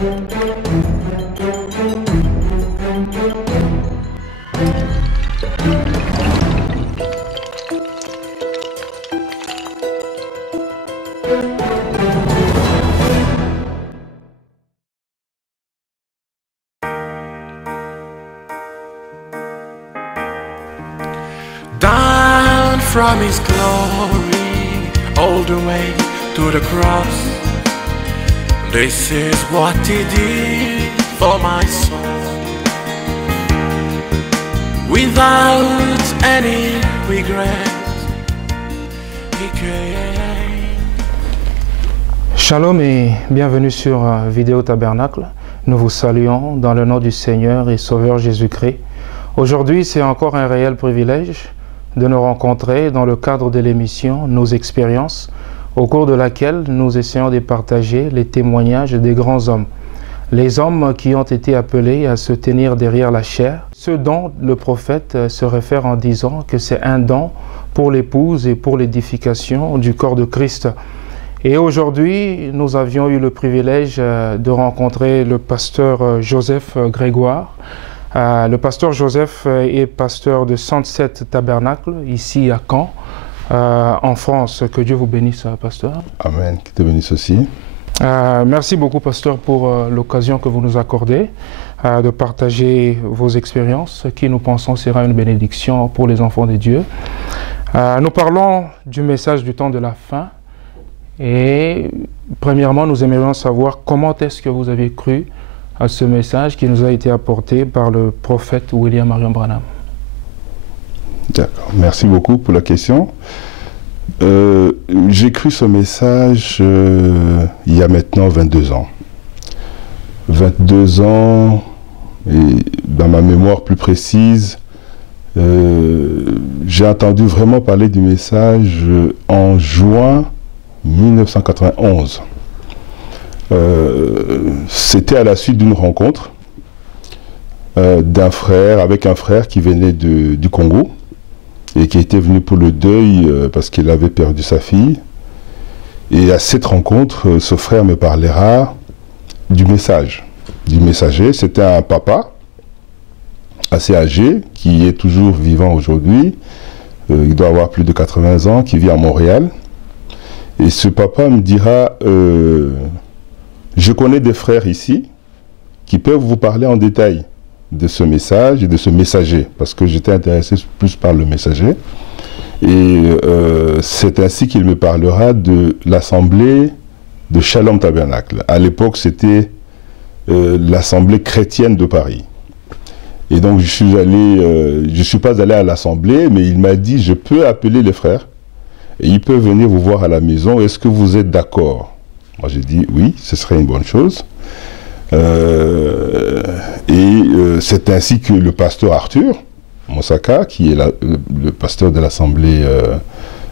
Down from his glory, all the way to the cross. This is what he did for my soul. Without any regret, he came. Shalom et bienvenue sur Vidéo Tabernacle. Nous vous saluons dans le nom du Seigneur et Sauveur Jésus-Christ. Aujourd'hui, c'est encore un réel privilège de nous rencontrer dans le cadre de l'émission Nos expériences, au cours de laquelle nous essayons de partager les témoignages des grands hommes, les hommes qui ont été appelés à se tenir derrière la chair, ce dont le prophète se réfère en disant que c'est un don pour l'épouse et pour l'édification du corps de Christ. Et aujourd'hui, nous avions eu le privilège de rencontrer le pasteur Joseph Grégoire. Le pasteur Joseph est pasteur de 107 Tabernacles, ici à Caen, en France. Que Dieu vous bénisse, pasteur. Amen, qu'il te bénisse aussi. Merci beaucoup, pasteur, pour l'occasion que vous nous accordez de partager vos expériences, qui nous pensons sera une bénédiction pour les enfants de Dieu. Nous parlons du message du temps de la fin. Et premièrement, nous aimerions savoir comment est-ce que vous avez cru à ce message qui nous a été apporté par le prophète William Marion Branham. D'accord, merci beaucoup pour la question. J'ai cru ce message il y a maintenant 22 ans. 22 ans, et dans ma mémoire plus précise, j'ai entendu vraiment parler du message en juin 1991. C'était à la suite d'une rencontre avec un frère qui venait du Congo et qui était venu pour le deuil parce qu'il avait perdu sa fille. Et à cette rencontre, ce frère me parlera du message, du messager. C'était un papa assez âgé qui est toujours vivant aujourd'hui. Il doit avoir plus de 80 ans, qui vit à Montréal. Et ce papa me dira... je connais des frères ici qui peuvent vous parler en détail de ce message et de ce messager, parce que j'étais intéressé plus par le messager. Et c'est ainsi qu'il me parlera de l'assemblée de Shalom Tabernacle. À l'époque, c'était l'assemblée chrétienne de Paris. Et donc, je suis pas allé à l'assemblée, mais il m'a dit, je peux appeler les frères et ils peuvent venir vous voir à la maison. Est-ce que vous êtes d'accord? Moi, j'ai dit oui, ce serait une bonne chose. C'est ainsi que le pasteur Arthur Monsaka, qui est le pasteur de l'assemblée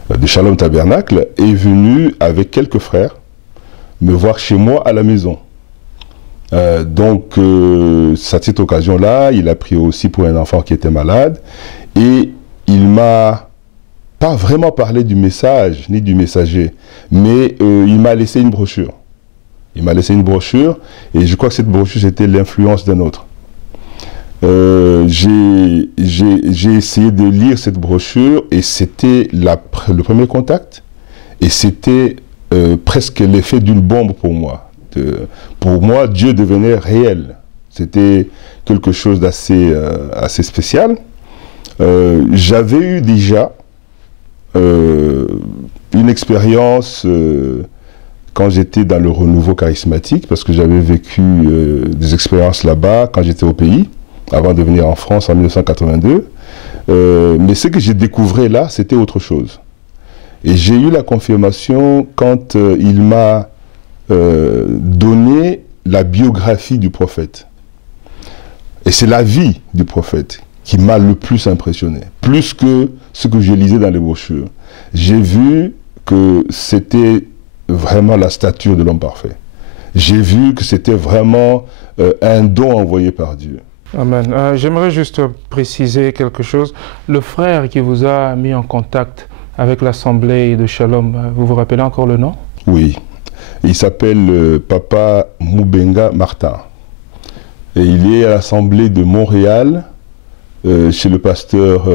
de Shalom Tabernacle, est venu avec quelques frères me voir chez moi à la maison. À cette occasion-là, il a prié aussi pour un enfant qui était malade. Et il m'a pas vraiment parlé du message, ni du messager, mais il m'a laissé une brochure. Il m'a laissé une brochure, et je crois que cette brochure, c'était l'influence d'un autre. J'ai essayé de lire cette brochure, et c'était le premier contact, et c'était presque l'effet d'une bombe pour moi. Pour moi, Dieu devenait réel. C'était quelque chose d'assez assez spécial. J'avais eu déjà une expérience quand j'étais dans le renouveau charismatique, parce que j'avais vécu des expériences là-bas quand j'étais au pays, avant de venir en France en 1982. Mais ce que j'ai découvert là, c'était autre chose. Et j'ai eu la confirmation quand il m'a donné la biographie du prophète. Et c'est la vie du prophète qui m'a le plus impressionné, plus que ce que je lisais dans les brochures. J'ai vu que c'était vraiment la stature de l'homme parfait. J'ai vu que c'était vraiment un don envoyé par Dieu. Amen. J'aimerais juste préciser quelque chose. Le frère qui vous a mis en contact avec l'assemblée de Shalom, vous vous rappelez encore le nom? Oui. Il s'appelle Papa Moubenga Martin. Et il est à l'Assemblée de Montréal, chez le pasteur,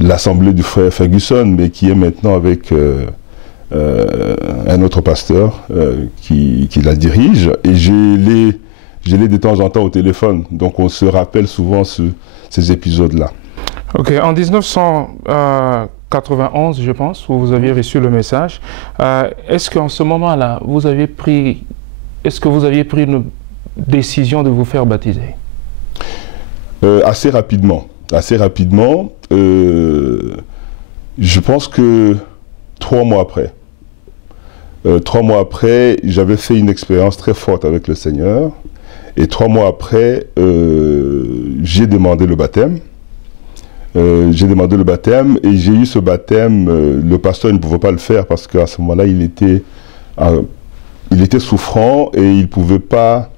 l'Assemblée du frère Ferguson, mais qui est maintenant avec un autre pasteur qui la dirige. Et je l'ai de temps en temps au téléphone, donc on se rappelle souvent ces épisodes-là. Ok, en 1991, je pense, où vous aviez reçu le message, est-ce qu'en ce moment-là, est-ce que vous aviez pris une décision de vous faire baptiser? Assez rapidement. Assez rapidement. Je pense que 3 mois après. 3 mois après, j'avais fait une expérience très forte avec le Seigneur. Et 3 mois après, j'ai demandé le baptême. J'ai demandé le baptême et j'ai eu ce baptême. Le pasteur ne pouvait pas le faire parce qu'à ce moment-là, il était souffrant et il ne pouvait pas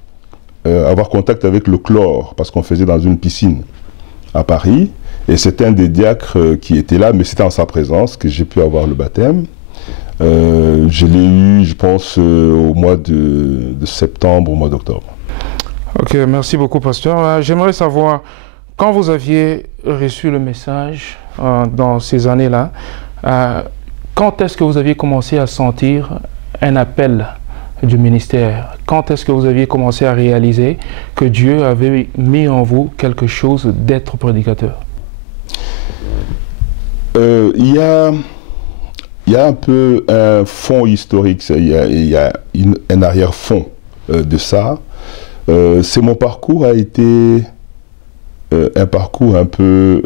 avoir contact avec le chlore parce qu'on faisait dans une piscine à Paris. Et c'était un des diacres qui était là, mais c'était en sa présence que j'ai pu avoir le baptême. Je l'ai eu, je pense, au mois de septembre, au mois d'octobre. Ok, merci beaucoup, pasteur. J'aimerais savoir, quand vous aviez reçu le message dans ces années-là, quand est-ce que vous aviez commencé à sentir un appel du ministère? Quand est-ce que vous aviez commencé à réaliser que Dieu avait mis en vous quelque chose d'être prédicateur? Il y a un peu un fond historique, il y a un arrière-fond de ça. Mon parcours a été un parcours un peu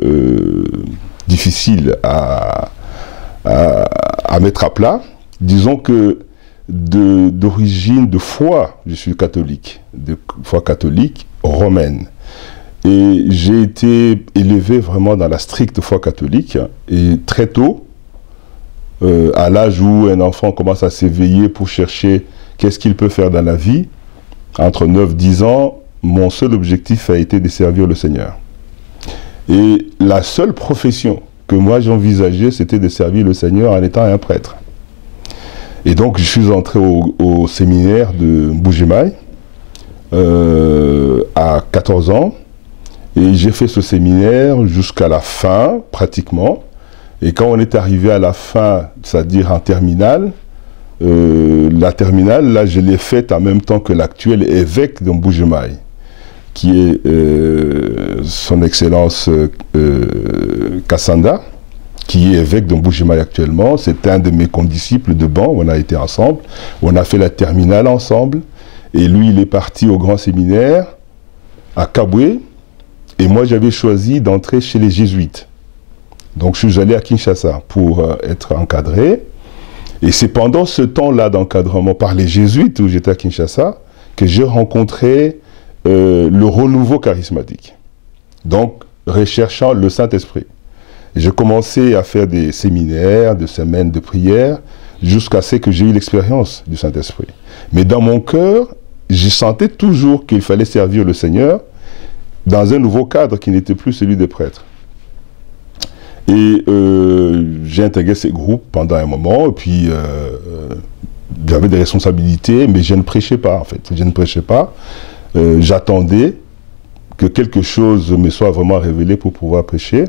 difficile à mettre à plat. Disons que d'origine de foi, je suis catholique, de foi catholique romaine. Et j'ai été élevé vraiment dans la stricte foi catholique. Et très tôt, à l'âge où un enfant commence à s'éveiller pour chercher qu'est-ce qu'il peut faire dans la vie, entre 9-10 ans, mon seul objectif a été de servir le Seigneur. Et la seule profession que moi j'envisageais, c'était de servir le Seigneur en étant un prêtre. Et donc je suis entré au séminaire de Mbujimayi à 14 ans. Et j'ai fait ce séminaire jusqu'à la fin, pratiquement. Et quand on est arrivé à la fin, c'est-à-dire en terminale, la terminale, là, je l'ai faite en même temps que l'actuel évêque de Mbujimayi, qui est son Excellence Kassanda, qui est évêque de Mbujimayi actuellement. C'est un de mes condisciples de banc, on a été ensemble. On a fait la terminale ensemble. Et lui, il est parti au grand séminaire à Kabwe. Et moi, j'avais choisi d'entrer chez les jésuites. Donc, je suis allé à Kinshasa pour être encadré. Et c'est pendant ce temps-là d'encadrement par les jésuites, où j'étais à Kinshasa, que j'ai rencontré le renouveau charismatique. Donc, recherchant le Saint-Esprit. J'ai commencé à faire des séminaires, des semaines de prière, jusqu'à ce que j'ai eu l'expérience du Saint-Esprit. Mais dans mon cœur, je sentais toujours qu'il fallait servir le Seigneur dans un nouveau cadre qui n'était plus celui des prêtres. Et j'ai intégré ces groupes pendant un moment, et puis j'avais des responsabilités, mais je ne prêchais pas en fait. Je ne prêchais pas. J'attendais que quelque chose me soit vraiment révélé pour pouvoir prêcher.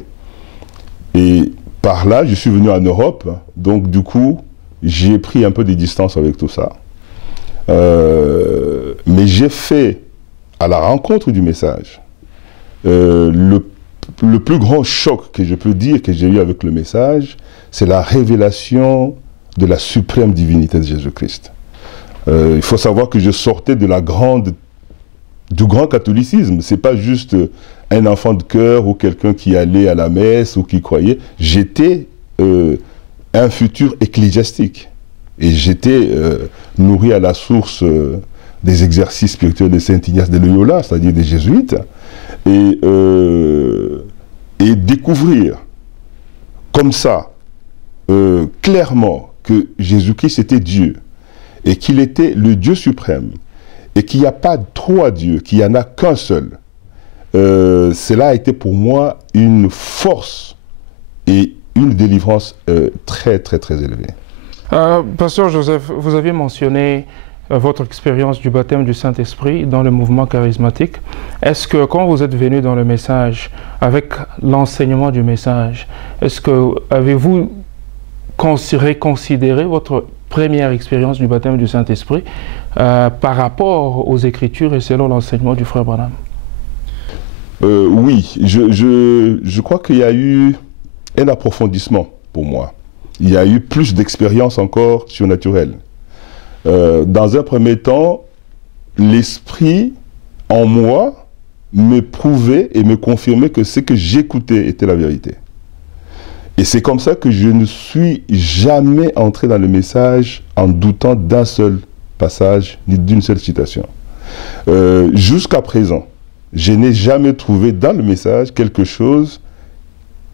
Et par là, je suis venu en Europe, donc du coup, j'ai pris un peu de distance avec tout ça. Mais j'ai fait, à la rencontre du message, le plus grand choc que je peux dire que j'ai eu avec le message, c'est la révélation de la suprême divinité de Jésus-Christ. Il faut savoir que je sortais de du grand catholicisme. C'est pas juste un enfant de cœur ou quelqu'un qui allait à la messe ou qui croyait. J'étais un futur ecclésiastique. Et j'étais nourri à la source des exercices spirituels de Saint Ignace de Loyola, c'est-à-dire des jésuites. Et découvrir comme ça, clairement, que Jésus-Christ était Dieu, et qu'il était le Dieu suprême, et qu'il n'y a pas trois dieux, qu'il n'y en a qu'un seul. Cela a été pour moi une force et une délivrance très, très, très élevée. Pasteur Joseph, vous avez mentionné votre expérience du baptême du Saint-Esprit dans le mouvement charismatique. Est-ce que quand vous êtes venu dans le message, avec l'enseignement du message, est-ce que avez-vous reconsidéré votre première expérience du baptême du Saint-Esprit par rapport aux Écritures et selon l'enseignement du frère Branham? Oui, je crois qu'il y a eu un approfondissement pour moi. Il y a eu plus d'expérience encore surnaturelle. Dans un premier temps, l'Esprit en moi me prouvait et me confirmait que ce que j'écoutais était la vérité. Et c'est comme ça que je ne suis jamais entré dans le message en doutant d'un seul passage ni d'une seule citation. Jusqu'à présent, je n'ai jamais trouvé dans le message quelque chose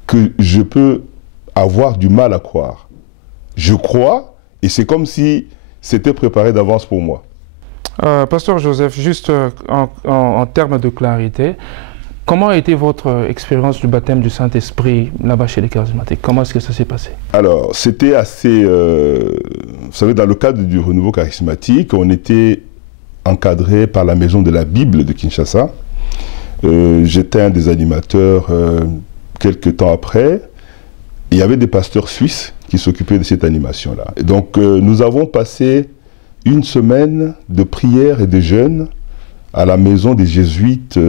que je peux avoir du mal à croire. Je crois, et c'est comme si c'était préparé d'avance pour moi. Pasteur Joseph, juste en termes de clarité, comment a été votre expérience du baptême du Saint-Esprit là-bas chez les charismatiques? Comment est-ce que ça s'est passé? Alors, c'était assez... vous savez, dans le cadre du renouveau charismatique, on était encadré par la Maison de la Bible de Kinshasa. J'étais un des animateurs quelques temps après. Il y avait des pasteurs suisses qui s'occupaient de cette animation-là. Donc, nous avons passé une semaine de prière et de jeûne à la maison des jésuites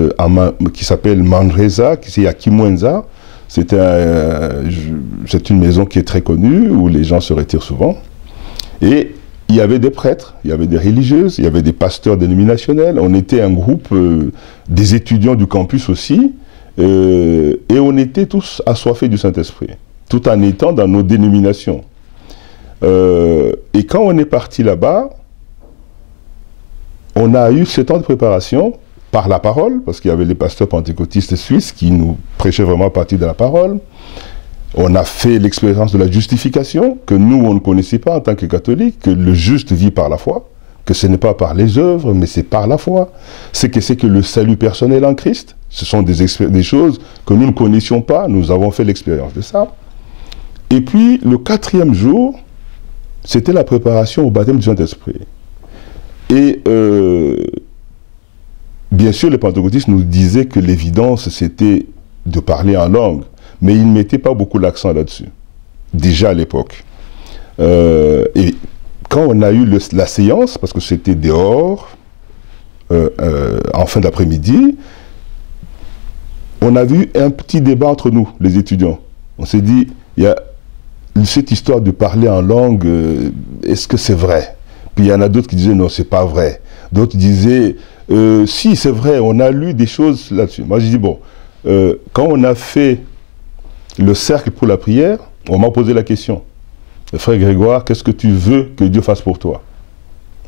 qui s'appelle Manresa, qui est à Kimwenza. C'est une maison qui est très connue, où les gens se retirent souvent. Et il y avait des prêtres, il y avait des religieuses, il y avait des pasteurs dénominationnels. On était un groupe des étudiants du campus aussi. Et on était tous assoiffés du Saint-Esprit, tout en étant dans nos dénominations. Et quand on est parti là-bas, on a eu ce temps de préparation par la parole, parce qu'il y avait les pasteurs pentecôtistes suisses qui nous prêchaient vraiment à partir de la parole. On a fait l'expérience de la justification, que nous, on ne connaissait pas en tant que catholiques, que le juste vit par la foi, que ce n'est pas par les œuvres, mais c'est par la foi. C'est que le salut personnel en Christ. Ce sont des choses que nous ne connaissions pas, nous avons fait l'expérience de ça. Et puis, le 4e jour, c'était la préparation au baptême du Saint-Esprit. Et bien sûr, les pentecôtistes nous disaient que l'évidence, c'était de parler en langue, mais ils ne mettaient pas beaucoup l'accent là-dessus, déjà à l'époque. Et quand on a eu la séance, parce que c'était dehors, en fin d'après-midi, on a vu un petit débat entre nous, les étudiants. On s'est dit, il y a cette histoire de parler en langue, est-ce que c'est vrai? Puis il y en a d'autres qui disaient, non, c'est pas vrai. D'autres disaient, si, c'est vrai, on a lu des choses là-dessus. Moi, j'ai dit, bon, quand on a fait le cercle pour la prière, on m'a posé la question. Frère Grégoire, qu'est-ce que tu veux que Dieu fasse pour toi?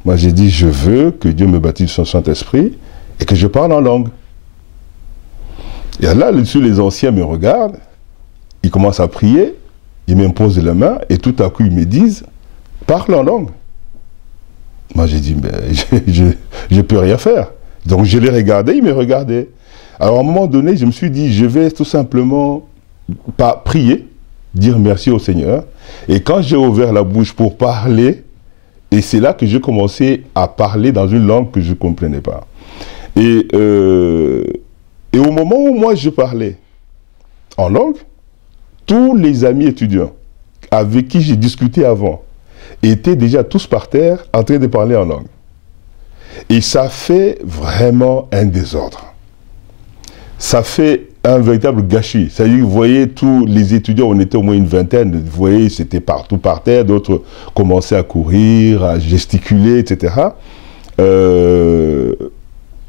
Moi, j'ai dit, je veux que Dieu me baptise son Saint-Esprit et que je parle en langue. Et là, là-dessus, les anciens me regardent, ils commencent à prier, ils m'imposent la main, et tout à coup, ils me disent, parle en langue. Moi, j'ai dit, mais je ne peux rien faire. Donc, je les regardais, ils me regardaient. Alors, à un moment donné, je me suis dit, je vais tout simplement prier, dire merci au Seigneur. Et quand j'ai ouvert la bouche pour parler, et c'est là que j'ai commencé à parler dans une langue que je ne comprenais pas. Et au moment où moi je parlais en langue, tous les amis étudiants avec qui j'ai discuté avant étaient déjà tous par terre en train de parler en langue. Et ça fait vraiment un désordre. Ça fait un véritable gâchis. C'est-à-dire, vous voyez, tous les étudiants, on était au moins une vingtaine, vous voyez, c'était partout par terre, d'autres commençaient à courir, à gesticuler, etc.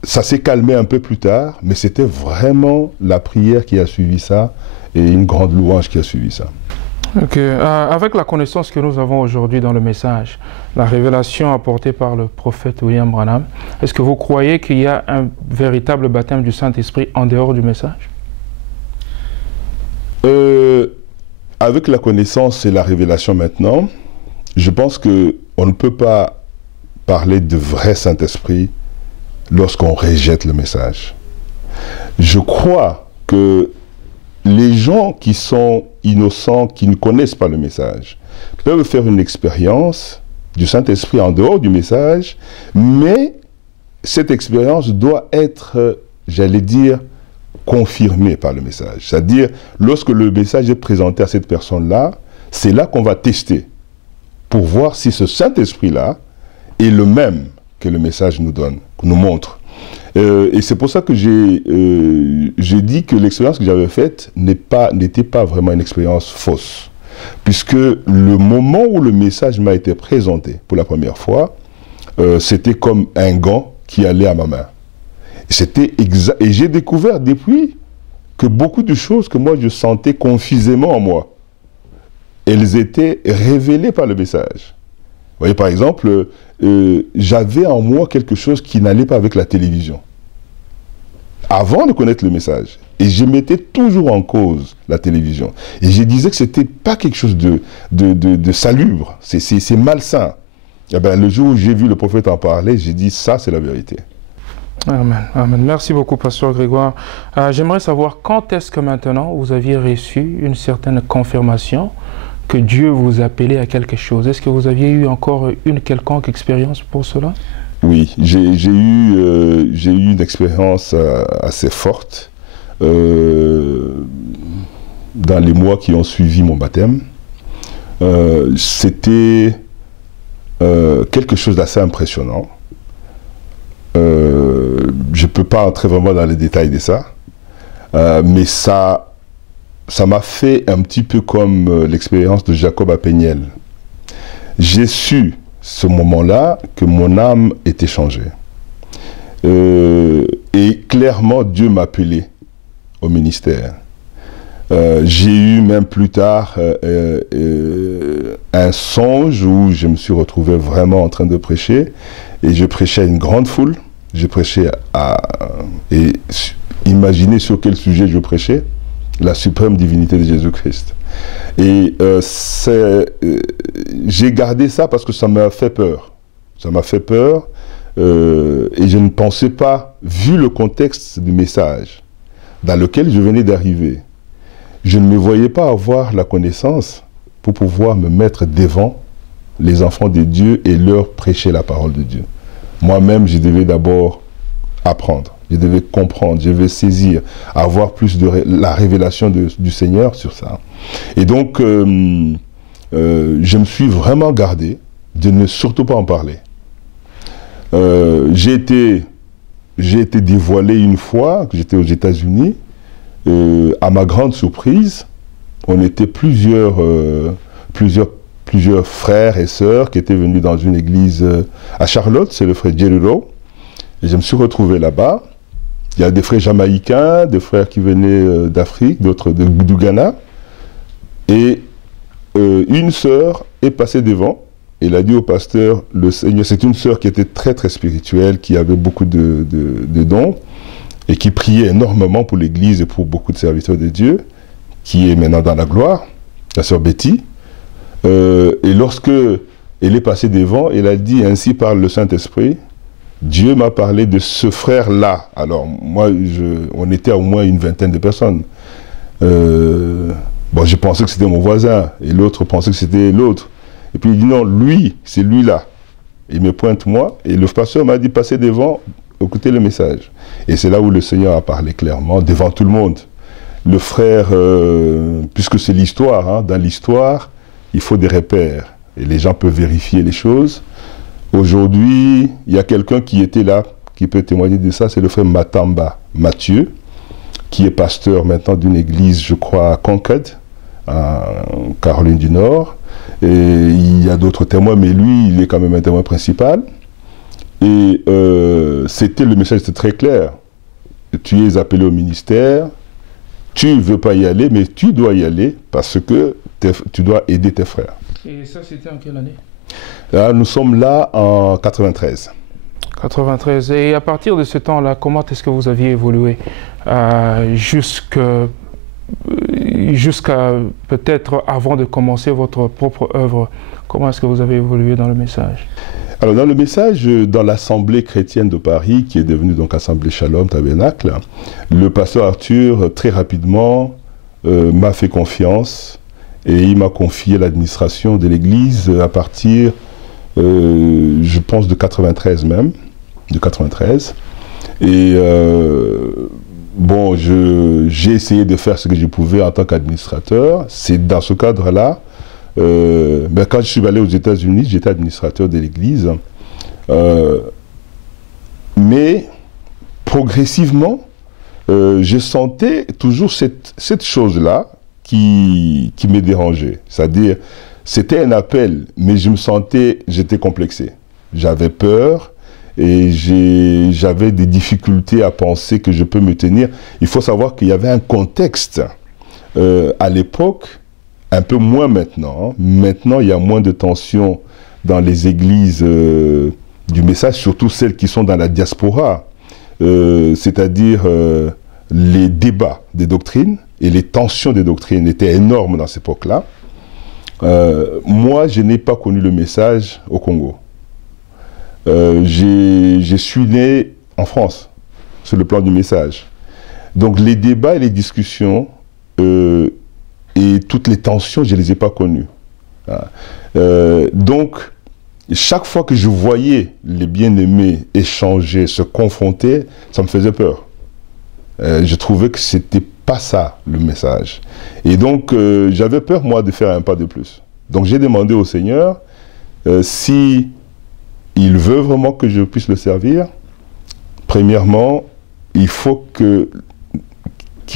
Ça s'est calmé un peu plus tard, mais c'était vraiment la prière qui a suivi ça et une grande louange qui a suivi ça. Ok. Avec la connaissance que nous avons aujourd'hui dans le message, la révélation apportée par le prophète William Branham, est-ce que vous croyez qu'il y a un véritable baptême du Saint-Esprit en dehors du message? Avec la connaissance et la révélation maintenant, je pense qu'on ne peut pas parler de vrai Saint-Esprit lorsqu'on rejette le message. Je crois que les gens qui sont innocents, qui ne connaissent pas le message, peuvent faire une expérience du Saint-Esprit en dehors du message, mais cette expérience doit être, j'allais dire, confirmée par le message. C'est-à-dire, lorsque le message est présenté à cette personne-là, c'est là qu'on va tester pour voir si ce Saint-Esprit-là est le même que le message nous donne, nous montre. Et c'est pour ça que j'ai dit que l'expérience que j'avais faite n'était pas vraiment une expérience fausse. Puisque le moment où le message m'a été présenté pour la première fois, c'était comme un gant qui allait à ma main. Et j'ai découvert depuis que beaucoup de choses que moi je sentais confusément en moi, elles étaient révélées par le message. Vous voyez, par exemple, j'avais en moi quelque chose qui n'allait pas avec la télévision. Avant de connaître le message. Et je mettais toujours en cause la télévision. Et je disais que ce n'était pas quelque chose de salubre. C'est malsain. Et bien, le jour où j'ai vu le prophète en parler, j'ai dit, ça c'est la vérité. Amen. Amen. Merci beaucoup, Pasteur Grégoire. J'aimerais savoir quand est-ce que maintenant vous aviez reçu une certaine confirmation que Dieu vous appelait à quelque chose. Est-ce que vous aviez eu encore une quelconque expérience pour cela? Oui, j'ai eu une expérience assez forte dans les mois qui ont suivi mon baptême. C'était quelque chose d'assez impressionnant. Je ne peux pas entrer vraiment dans les détails de ça, mais ça m'a fait un petit peu comme l'expérience de Jacob à Péniel. J'ai su, ce moment-là, que mon âme était changée. Et clairement, Dieu m'appelait au ministère. J'ai eu même plus tard un songe où je me suis retrouvé vraiment en train de prêcher. Et je prêchais à une grande foule. Je prêchais et imaginez sur quel sujet je prêchais. La suprême divinité de Jésus-Christ. Et j'ai gardé ça parce que ça m'a fait peur. Ça m'a fait peur et je ne pensais pas, vu le contexte du message dans lequel je venais d'arriver, je ne me voyais pas avoir la connaissance pour pouvoir me mettre devant les enfants de Dieu et leur prêcher la parole de Dieu. Moi-même, je devais d'abord apprendre. Je devais comprendre, je devais saisir, avoir plus de la révélation du Seigneur sur ça. Et donc, je me suis vraiment gardé de ne surtout pas en parler. J'ai été dévoilé une fois, que j'étais aux États-Unis. À ma grande surprise, on était plusieurs frères et sœurs qui étaient venus dans une église à Charlotte, c'est le frère Jerry Rowe. Et je me suis retrouvé là-bas. Il y a des frères jamaïcains, des frères qui venaient d'Afrique, d'autres du Ghana. Et une sœur est passée devant. Elle a dit au pasteur, le Seigneur, c'est une sœur qui était très très spirituelle, qui avait beaucoup de dons, et qui priait énormément pour l'église et pour beaucoup de serviteurs de Dieu, qui est maintenant dans la gloire, la sœur Betty. Et lorsque elle est passée devant, elle a dit, ainsi parle le Saint-Esprit, Dieu m'a parlé de ce frère-là. Alors, moi, on était au moins une vingtaine de personnes. Bon, je pensais que c'était mon voisin, et l'autre pensait que c'était l'autre. Et puis il dit, non, lui, c'est lui-là. Il me pointe moi, et le pasteur m'a dit, passez devant, écoutez le message. Et c'est là où le Seigneur a parlé clairement, devant tout le monde. Le frère, puisque c'est l'histoire, hein, dans l'histoire, il faut des repères. Et les gens peuvent vérifier les choses. Aujourd'hui, il y a quelqu'un qui était là, qui peut témoigner de ça, c'est le frère Matamba Mathieu, qui est pasteur maintenant d'une église, je crois, à Concord, en Caroline du Nord. Et il y a d'autres témoins, mais lui, il est quand même un témoin principal. Et le message était très clair. Tu es appelé au ministère, tu ne veux pas y aller, mais tu dois y aller parce que tu dois aider tes frères. Et ça, c'était en quelle année? Là, nous sommes là en 93. 93. Et à partir de ce temps-là, comment est-ce que vous aviez évolué jusqu'à peut-être avant de commencer votre propre œuvre? Comment est-ce que vous avez évolué dans le message? Alors dans le message, dans l'Assemblée chrétienne de Paris, qui est devenue donc Assemblée Shalom Tabernacle, le pasteur Arthur, très rapidement, m'a fait confiance et il m'a confié l'administration de l'église à partir je pense de 93 même, de 93. Et bon, j'ai essayé de faire ce que je pouvais en tant qu'administrateur. C'est dans ce cadre-là, quand je suis allé aux États-Unis, j'étais administrateur de l'église. Mais progressivement, je sentais toujours cette chose-là qui me dérangeait. C'est-à-dire, c'était un appel, mais j'étais complexé. J'avais peur et j'avais des difficultés à penser que je peux me tenir. Il faut savoir qu'il y avait un contexte à l'époque, un peu moins maintenant. Maintenant, il y a moins de tensions dans les églises du message, surtout celles qui sont dans la diaspora. C'est-à-dire les débats des doctrines et les tensions des doctrines étaient énormes dans cette époque-là. Moi, je n'ai pas connu le message au Congo. Je suis né en France, sur le plan du message. Donc les débats et les discussions et toutes les tensions, je ne les ai pas connues. Donc, chaque fois que je voyais les bien-aimés échanger, se confronter, ça me faisait peur. Je trouvais que c'était pas ça, le message. Et donc, j'avais peur, moi, de faire un pas de plus. Donc, j'ai demandé au Seigneur si il veut vraiment que je puisse le servir. Premièrement, il faut qu'il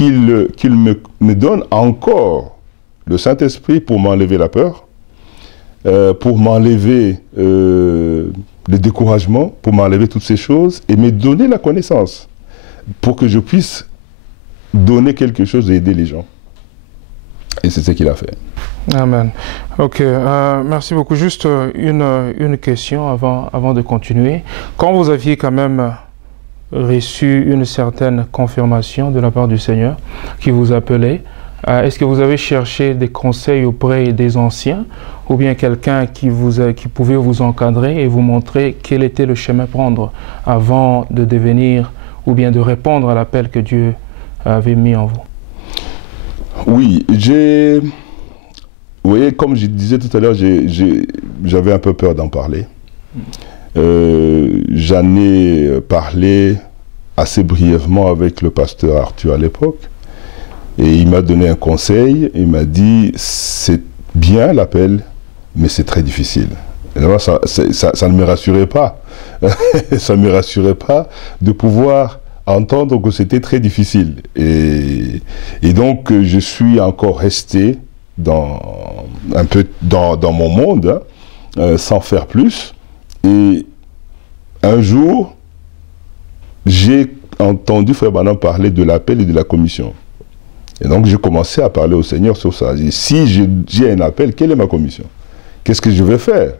me donne encore le Saint-Esprit pour m'enlever la peur, pour m'enlever le découragement, pour m'enlever toutes ces choses et me donner la connaissance pour que je puisse donner quelque chose et aider les gens. Et c'est ce qu'il a fait. Amen. Ok, merci beaucoup. Juste une question avant de continuer. Quand vous aviez quand même reçu une certaine confirmation de la part du Seigneur qui vous appelait, est-ce que vous avez cherché des conseils auprès des anciens ou bien quelqu'un qui pouvait vous encadrer et vous montrer quel était le chemin à prendre avant de devenir ou bien de répondre à l'appel que Dieu avait mis en vous? Oui, vous voyez, comme je disais tout à l'heure, j'avais un peu peur d'en parler. J'en ai parlé assez brièvement avec le pasteur Arthur à l'époque. Et il m'a donné un conseil. Il m'a dit, c'est bien l'appel, mais c'est très difficile. Et là, ça ne me rassurait pas. Ça ne me rassurait pas de pouvoir entendre que c'était très difficile. Et donc, je suis encore resté un peu dans mon monde, sans faire plus. Et un jour, j'ai entendu Frère Branham parler de l'appel et de la commission. Et donc, j'ai commencé à parler au Seigneur sur ça. J'ai dit, si j'ai un appel, quelle est ma commission? Qu'est-ce que je vais faire?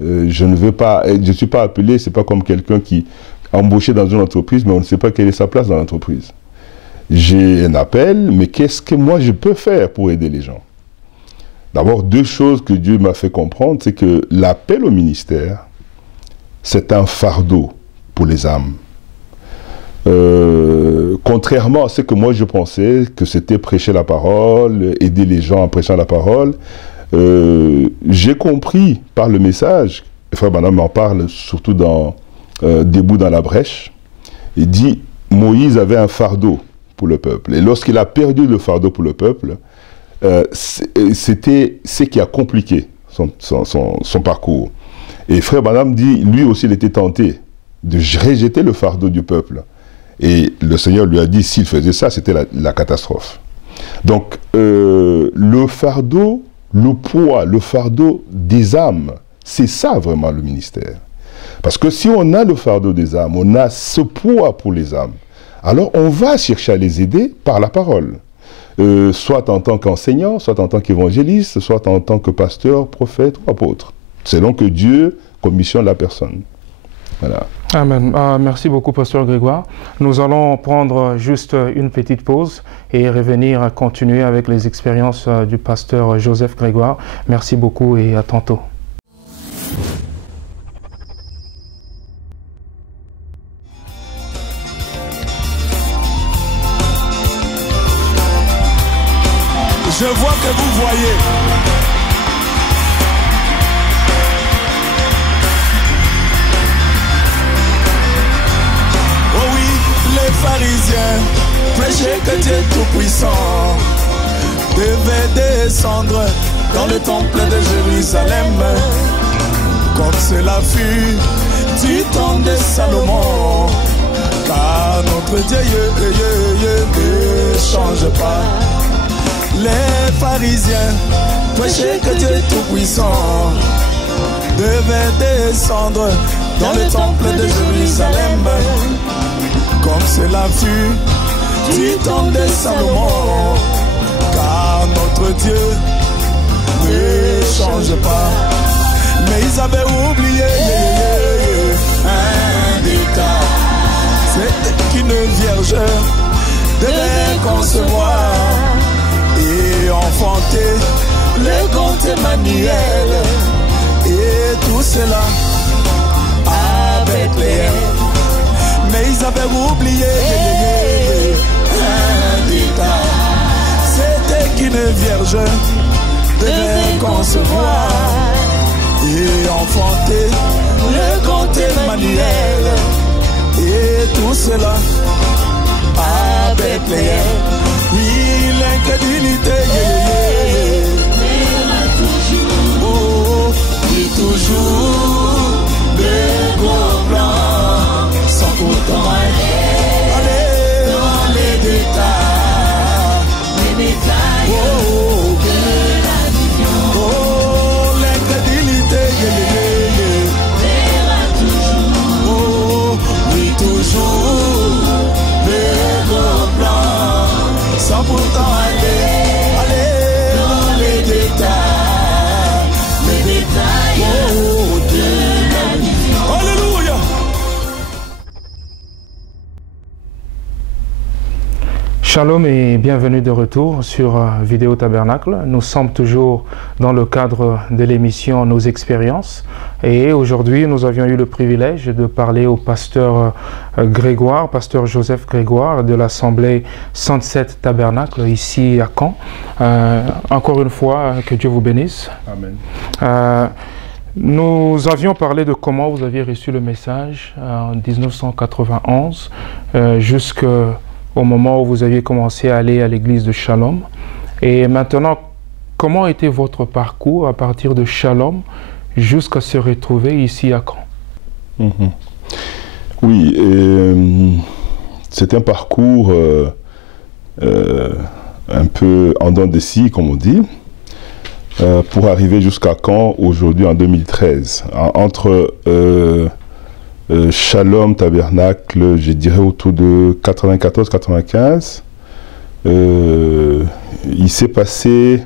Je ne suis pas appelé, c'est pas comme quelqu'un qui est embauché dans une entreprise, mais on ne sait pas quelle est sa place dans l'entreprise. J'ai un appel, mais qu'est-ce que moi je peux faire pour aider les gens? D'abord, deux choses que Dieu m'a fait comprendre, c'est que l'appel au ministère, c'est un fardeau pour les âmes. Contrairement à ce que moi je pensais, que c'était prêcher la parole, aider les gens en prêchant la parole, j'ai compris par le message, et Frère Branham m'en parle surtout dans Debout dans la brèche, il dit Moïse avait un fardeau pour le peuple. Et lorsqu'il a perdu le fardeau pour le peuple, c'était ce qui a compliqué son parcours. Et Frère Branham dit, lui aussi il était tenté de rejeter le fardeau du peuple. Et le Seigneur lui a dit, s'il faisait ça, c'était la catastrophe. Donc, le fardeau, le poids, le fardeau des âmes, c'est ça vraiment le ministère. Parce que si on a le fardeau des âmes, on a ce poids pour les âmes, alors on va chercher à les aider par la parole. Soit en tant qu'enseignant, soit en tant qu'évangéliste, soit en tant que pasteur, prophète ou apôtre. Selon que Dieu commissionne la personne. Voilà. Amen. Merci beaucoup, Pasteur Grégoire. Nous allons prendre juste une petite pause et revenir à continuer avec les expériences du pasteur Joseph Grégoire. Merci beaucoup et à tantôt. Je vois que vous voyez. pharisiens prêchaient que Dieu Tout-Puissant devait descendre dans le temple de Jérusalem, comme cela fut du temps de Salomon. Car notre Dieu ne change pas. Les pharisiens prêchaient que Dieu Tout-Puissant devait descendre dans le temple de Jérusalem, comme cela fut du temps de Salomon. Car notre Dieu ne change pas. Mais ils avaient oublié un détail, c'est qu'une vierge devait concevoir et enfanter le grand Emmanuel, et tout cela à Bethléem. Mais ils avaient oublié un détail, c'était qu'une vierge devait concevoir et enfanter le grand Emmanuel, et tout cela à Bethléem. Oui, l'incrédulité oui, toujours le gros blanc, sans pourtant aller dans les détails, de la vision. L'incrédulité oui, toujours le gros blanc, sans pourtant aller dans les détails. Alléluia. Shalom et bienvenue de retour sur Vidéo Tabernacle. Nous sommes toujours dans le cadre de l'émission Nos expériences. Et aujourd'hui, nous avions eu le privilège de parler au pasteur Grégoire, pasteur Joseph Grégoire de l'Assemblée 107 Tabernacle ici à Caen. Encore une fois, que Dieu vous bénisse. Amen. Nous avions parlé de comment vous aviez reçu le message en 1991 jusqu'au moment où vous aviez commencé à aller à l'église de Shalom. Et maintenant, comment était votre parcours à partir de Shalom jusqu'à se retrouver ici à Caen? Oui, c'est un parcours un peu en dents de scie, comme on dit, pour arriver jusqu'à Caen aujourd'hui en 2013. Entre Shalom Tabernacle, je dirais autour de 94-95, il s'est passé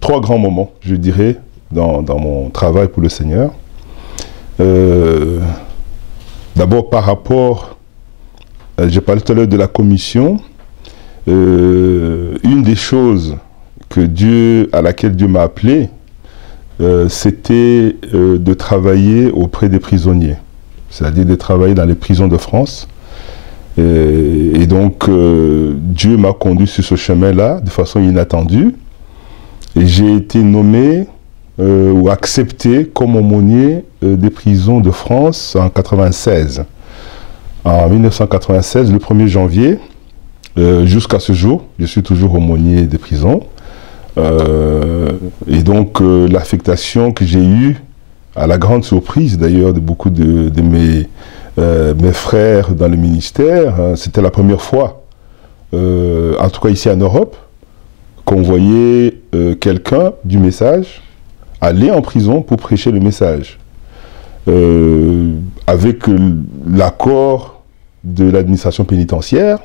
trois grands moments, je dirais, dans mon travail pour le Seigneur. D'abord par rapport, j'ai parlé tout à l'heure de la commission. Une des choses à laquelle Dieu m'a appelé, c'était de travailler auprès des prisonniers, c'est-à-dire de travailler dans les prisons de France. Et donc, Dieu m'a conduit sur ce chemin-là de façon inattendue. Et j'ai été nommé ou accepté comme aumônier des prisons de France en 1996. En 1996, le 1er janvier, jusqu'à ce jour, je suis toujours aumônier des prisons. Et donc, l'affectation que j'ai eue, à la grande surprise d'ailleurs de beaucoup de mes frères dans le ministère, c'était la première fois, en tout cas ici en Europe, qu'on voyait quelqu'un du message aller en prison pour prêcher le message, avec l'accord de l'administration pénitentiaire,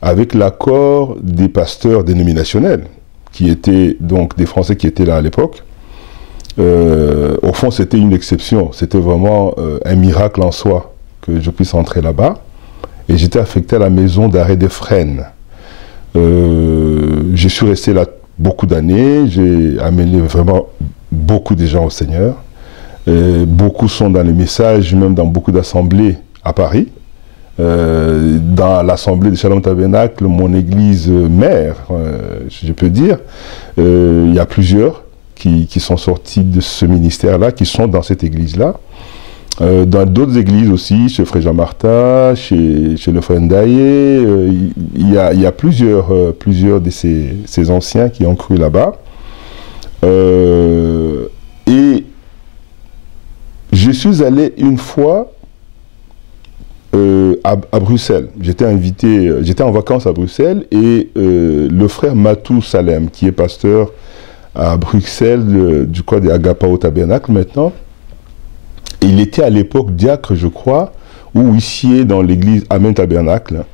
avec l'accord des pasteurs dénominationnels, qui étaient donc des Français qui étaient là à l'époque. Au fond, c'était une exception, c'était vraiment un miracle en soi que je puisse entrer là-bas. Et j'étais affecté à la maison d'arrêt des Fresnes. Je suis resté là beaucoup d'années, j'ai amené vraiment beaucoup de gens au Seigneur. Beaucoup sont dans les messages, même dans beaucoup d'assemblées à Paris. Dans l'assemblée de Shalom Tabernacle, mon église mère, je peux dire, il y a plusieurs qui sont sortis de ce ministère-là, qui sont dans cette église-là. Dans d'autres églises aussi, chez Frère Jean-Martin, chez le Frère Ndaye, il y a plusieurs de ces anciens qui ont cru là-bas. Et je suis allé une fois à Bruxelles. J'étais invité, j'étais en vacances à Bruxelles et le frère Matou Salem, qui est pasteur à Bruxelles, du côté des Agapao Tabernacle maintenant, il était à l'époque diacre, je crois, ou huissier dans l'église Amen Tabernacle.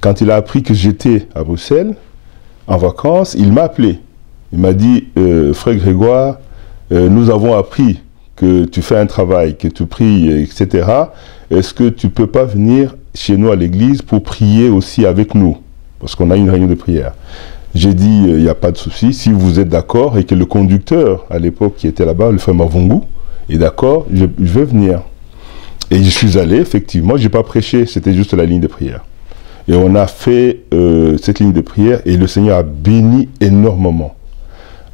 Quand il a appris que j'étais à Bruxelles, en vacances, il m'a appelé. Il m'a dit, frère Grégoire, nous avons appris que tu fais un travail, que tu pries, etc. Est-ce que tu ne peux pas venir chez nous à l'église pour prier aussi avec nous? Parce qu'on a une réunion de prière. J'ai dit, il n'y a pas de souci, si vous êtes d'accord, et que le conducteur, à l'époque, qui était là-bas, le frère Mavungu, est d'accord, je vais venir. Et je suis allé, effectivement, je n'ai pas prêché, c'était juste la ligne de prière. Et on a fait cette ligne de prière, et le Seigneur a béni énormément.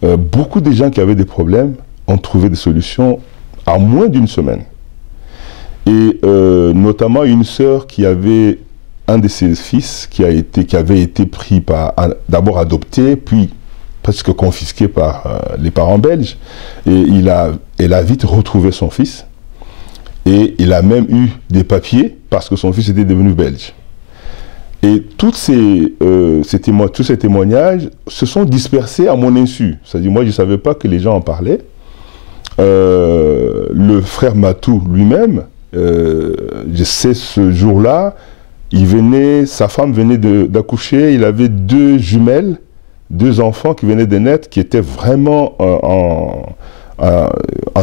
Beaucoup de gens qui avaient des problèmes ont trouvé des solutions en moins d'une semaine. Et notamment une sœur qui avait un de ses fils qui avait été pris d'abord adopté, puis presque confisqué par les parents belges. Et elle a vite retrouvé son fils. Et il a même eu des papiers parce que son fils était devenu belge. Et tous ces témoignages se sont dispersés à mon insu. C'est-à-dire, moi, je ne savais pas que les gens en parlaient. Le frère Matou lui-même, je sais ce jour-là, sa femme venait d'accoucher, il avait 2 jumelles, 2 enfants qui venaient de naître, qui étaient vraiment en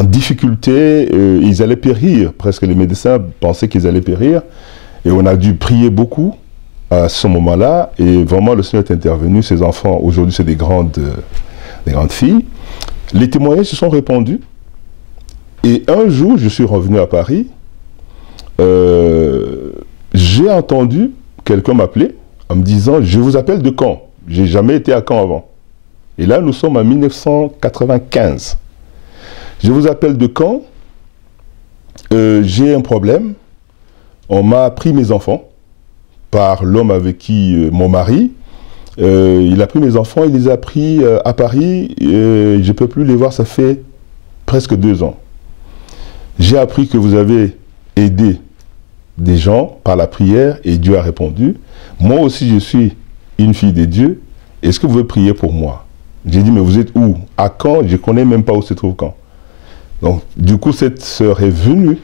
difficulté, ils allaient périr, presque les médecins pensaient qu'ils allaient périr, et on a dû prier beaucoup à ce moment-là, et vraiment le Seigneur est intervenu. Ces enfants, aujourd'hui, c'est des grandes filles. Les témoignages se sont répandus, et un jour, je suis revenu à Paris, j'ai entendu quelqu'un m'appeler en me disant « Je vous appelle de Caen. J'ai jamais été à Caen avant. » Et là, nous sommes en 1995. « Je vous appelle de Caen. J'ai un problème. On m'a pris mes enfants par l'homme avec qui, mon mari, il a pris mes enfants, il les a pris à Paris. Je ne peux plus les voir, ça fait presque 2 ans. J'ai appris que vous avez aidé des gens par la prière et Dieu a répondu. Moi aussi, je suis une fille de Dieu. Est-ce que vous pouvez prier pour moi? J'ai dit, mais vous êtes où? À Caen? Je ne connais même pas où se trouve Caen. Donc, du coup, cette sœur est venue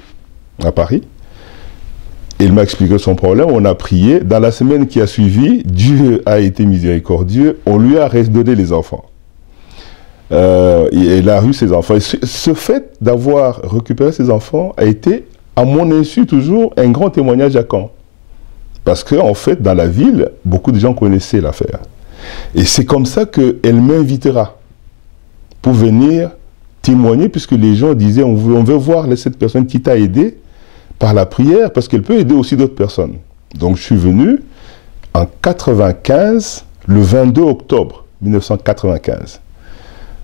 à Paris. Elle m'a expliqué son problème. On a prié. Dans la semaine qui a suivi, Dieu a été miséricordieux. On lui a redonné les enfants. Elle a eu ses enfants. Et ce fait d'avoir récupéré ses enfants a été, à mon insu, toujours un grand témoignage à Caen. Parce qu'en fait, dans la ville, beaucoup de gens connaissaient l'affaire. Et c'est comme ça qu'elle m'invitera pour venir témoigner, puisque les gens disaient, on veut voir cette personne qui t'a aidé par la prière, parce qu'elle peut aider aussi d'autres personnes. Donc je suis venu en 95, le 22 octobre 1995.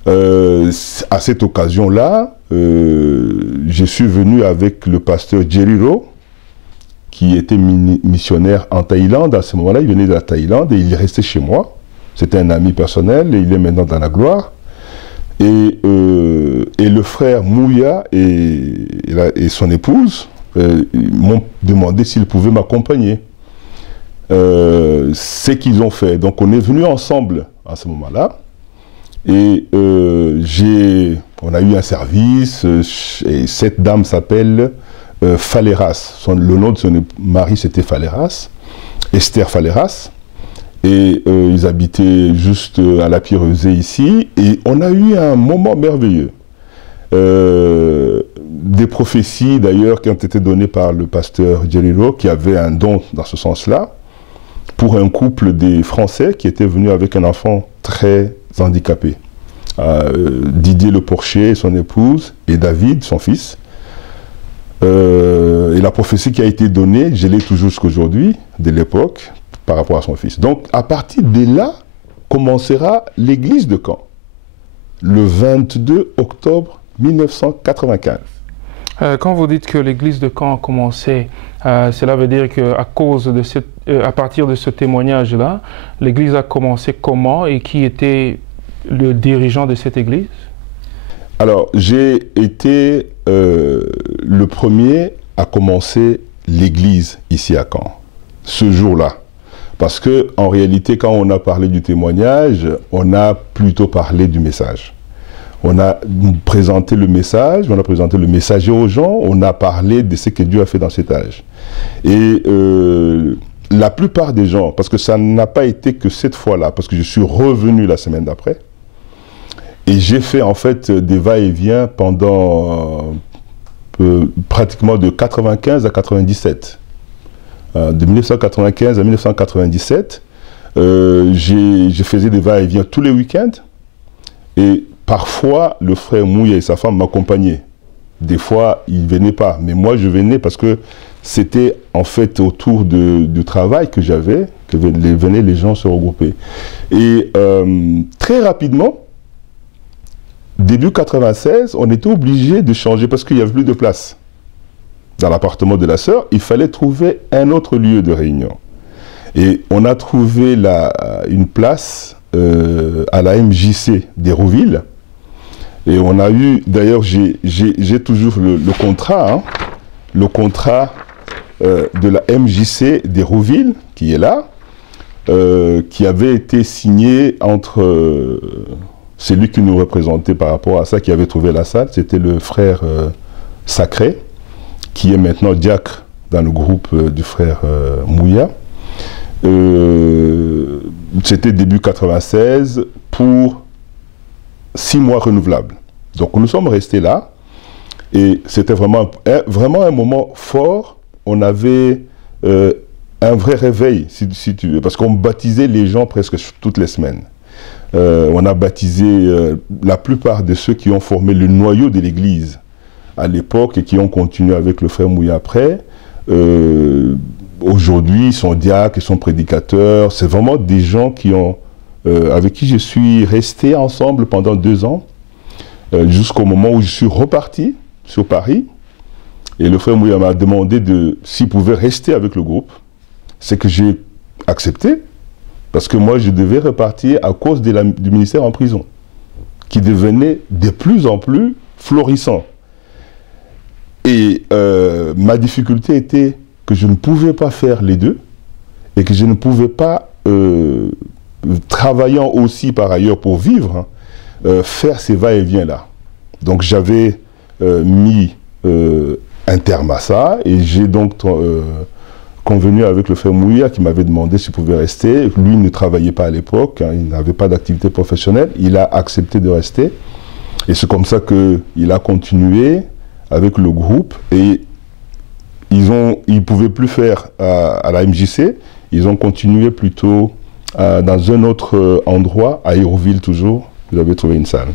À cette occasion-là, je suis venu avec le pasteur Jeriro, qui était missionnaire en Thaïlande. À ce moment-là, il venait de la Thaïlande et il est resté chez moi. C'était un ami personnel et il est maintenant dans la gloire. Et le frère Mouya et son épouse m'ont demandé s'ils pouvaient m'accompagner. C'est qu'ils ont fait. Donc on est venus ensemble à ce moment-là. Et on a eu un service, et cette dame s'appelle Faleras. Le nom de son mari, c'était Faleras, Esther Faleras. Et ils habitaient juste à la Pierreusée ici. Et on a eu un moment merveilleux. Des prophéties d'ailleurs qui ont été données par le pasteur Jeriro, qui avait un don dans ce sens-là, pour un couple des Français qui étaient venus avec un enfant très handicapé. Didier Le Porcher, son épouse, et David, son fils. Et la prophétie qui a été donnée, je l'ai toujours jusqu'aujourd'hui, de l'époque, par rapport à son fils. Donc, à partir de là, commencera l'église de Caen, le 22 octobre 1995. Quand vous dites que l'église de Caen a commencé, cela veut dire qu'à cause de à partir de ce témoignage-là, l'église a commencé comment et qui était le dirigeant de cette église? Alors, j'ai été le premier à commencer l'église ici à Caen, ce jour-là. Parce que, en réalité, quand on a parlé du témoignage, on a plutôt parlé du message. On a présenté le message, on a présenté le messager aux gens, on a parlé de ce que Dieu a fait dans cet âge. Et la plupart des gens, parce que ça n'a pas été que cette fois-là, parce que je suis revenu la semaine d'après, et j'ai fait en fait des va-et-vient pendant pratiquement de 95 à 97. De 1995 à 1997, je faisais des va-et-vient tous les week-ends, et parfois, le frère Mouya et sa femme m'accompagnaient. Des fois, ils ne venaient pas. Mais moi, je venais parce que c'était en fait autour du travail que j'avais que venaient les gens se regrouper. Et très rapidement, début 96, on était obligé de changer parce qu'il n'y avait plus de place. Dans l'appartement de la sœur, il fallait trouver un autre lieu de réunion. Et on a trouvé une place à la MJC d'Hérouville. Et on a eu, d'ailleurs, j'ai toujours le contrat, hein, le contrat de la MJC d'Hérouville, qui est là, qui avait été signé entre celui qui nous représentait par rapport à ça, qui avait trouvé la salle, c'était le frère Sacré, qui est maintenant diacre dans le groupe du frère Mouya. C'était début 96 pour 6 mois renouvelables. Donc nous sommes restés là et c'était vraiment un moment fort. On avait un vrai réveil, si tu veux, parce qu'on baptisait les gens presque toutes les semaines. On a baptisé la plupart de ceux qui ont formé le noyau de l'église à l'époque et qui ont continué avec le frère Mouya après. Aujourd'hui, ils sont diacres, ils sont prédicateurs. C'est vraiment des gens qui ont, avec qui je suis resté ensemble pendant 2 ans, jusqu'au moment où je suis reparti sur Paris. Et le frère Mouya m'a demandé s'il pouvait rester avec le groupe. C'est que j'ai accepté, parce que moi, je devais repartir à cause du ministère en prison, qui devenait de plus en plus florissant. Et ma difficulté était que je ne pouvais pas faire les deux et que je ne pouvais pas, travaillant aussi par ailleurs pour vivre, faire ces va-et-vient-là. Donc j'avais mis un terme à ça et j'ai donc convenu avec le frère Mouya qui m'avait demandé s'il pouvait rester. Lui ne travaillait pas à l'époque, hein, il n'avait pas d'activité professionnelle, il a accepté de rester. Et c'est comme ça qu'il a continué avec le groupe et ils ne pouvaient plus faire à la MJC, ils ont continué plutôt dans un autre endroit, à Hérouville toujours, vous avez trouvé une salle.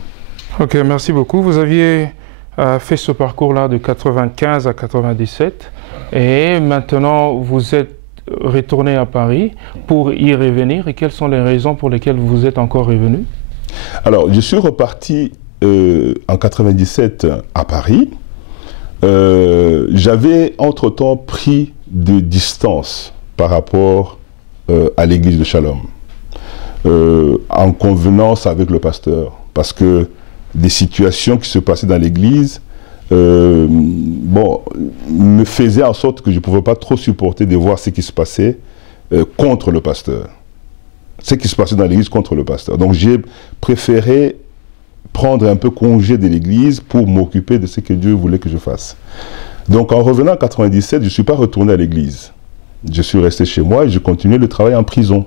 Ok, merci beaucoup. Vous aviez fait ce parcours-là de 95 à 97 et maintenant vous êtes retourné à Paris pour y revenir. Et quelles sont les raisons pour lesquelles vous êtes encore revenu? Alors, je suis reparti en 97 à Paris. J'avais entre-temps pris de distance par rapport à l'église de Shalom, en convenance avec le pasteur, parce que des situations qui se passaient dans l'église me faisaient en sorte que je ne pouvais pas trop supporter de voir ce qui se passait contre le pasteur, ce qui se passait dans l'église contre le pasteur. Donc j'ai préféré prendre un peu congé de l'église pour m'occuper de ce que Dieu voulait que je fasse. Donc en revenant en 97, je ne suis pas retourné à l'église. Je suis resté chez moi et je continuais le travail en prison.